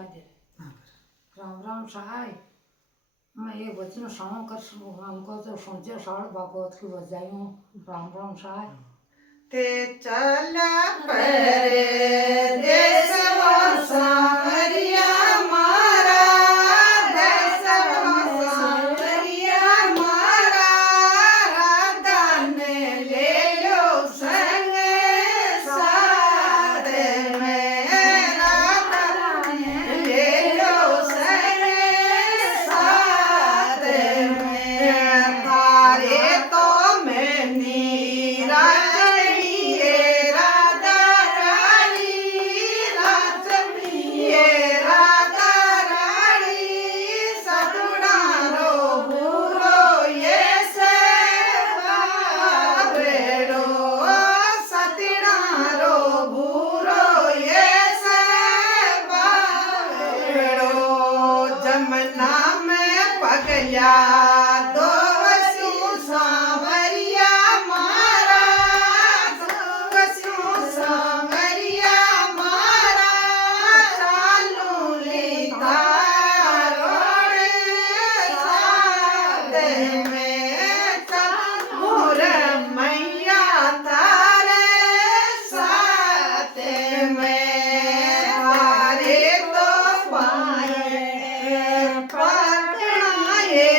सुना दे। राम राम सहाय। मैं ये वचन श्रवण कर हमको तो सुनते साड़ भागवत की बजायूं। राम राम सहाय। ते चल परदेस सांवरिया मारा, देसवा सांवरिया मारा, राधा ने ले लो संग साथ में, राधा ने ले लो संग साथ में, तारे तो मैं नीरा पगला दो वसु सांवरिया मारा, वसु सांवरिया मारा, चालू लीता रोड़े साथ में, मोर मैया तारे साथ में, तारे तो पाए पटना ये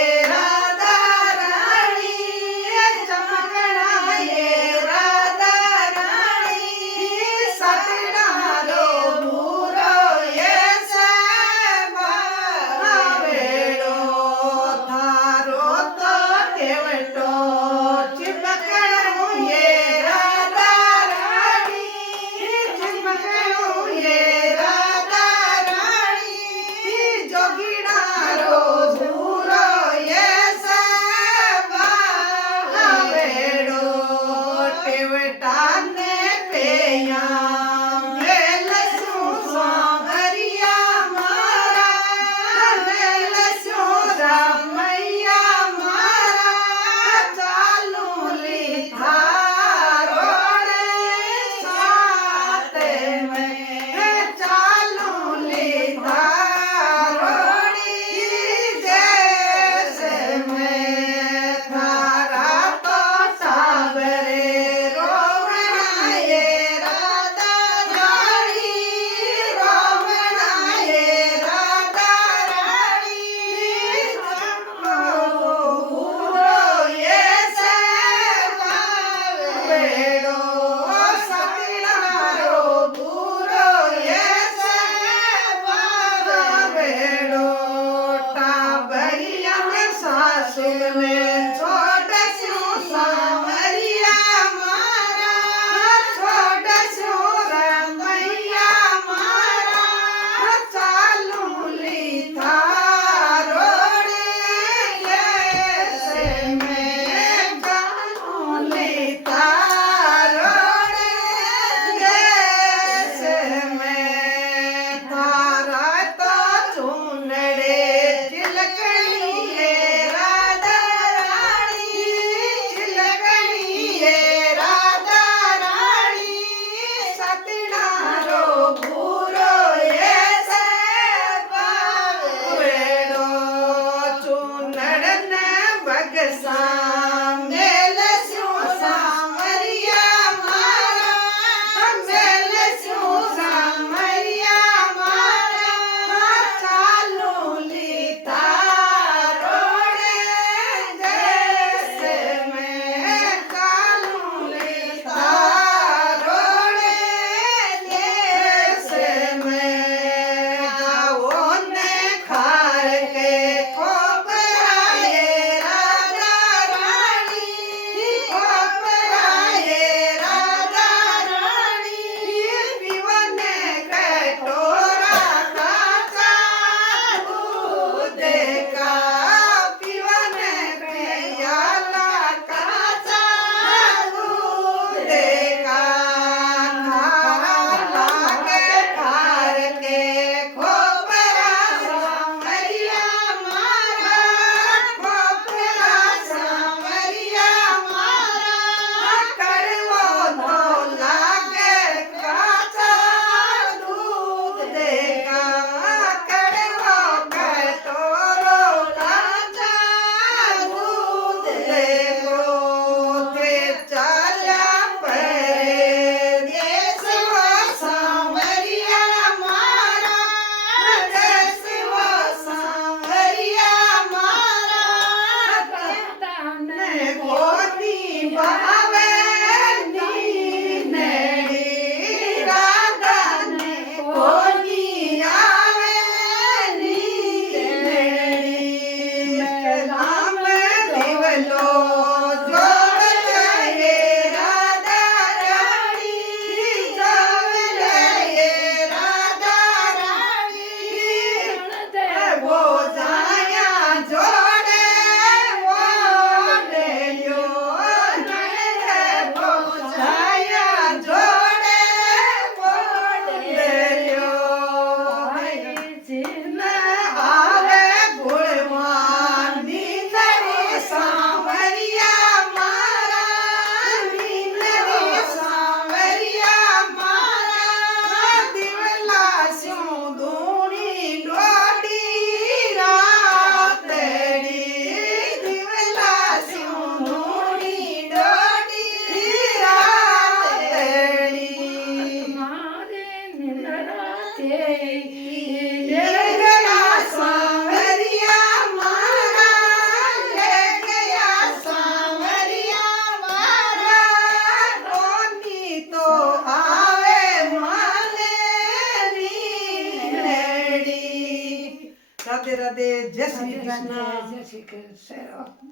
જય શ્રી કૃષ્ણ જય શ્રી કૃષ્ણ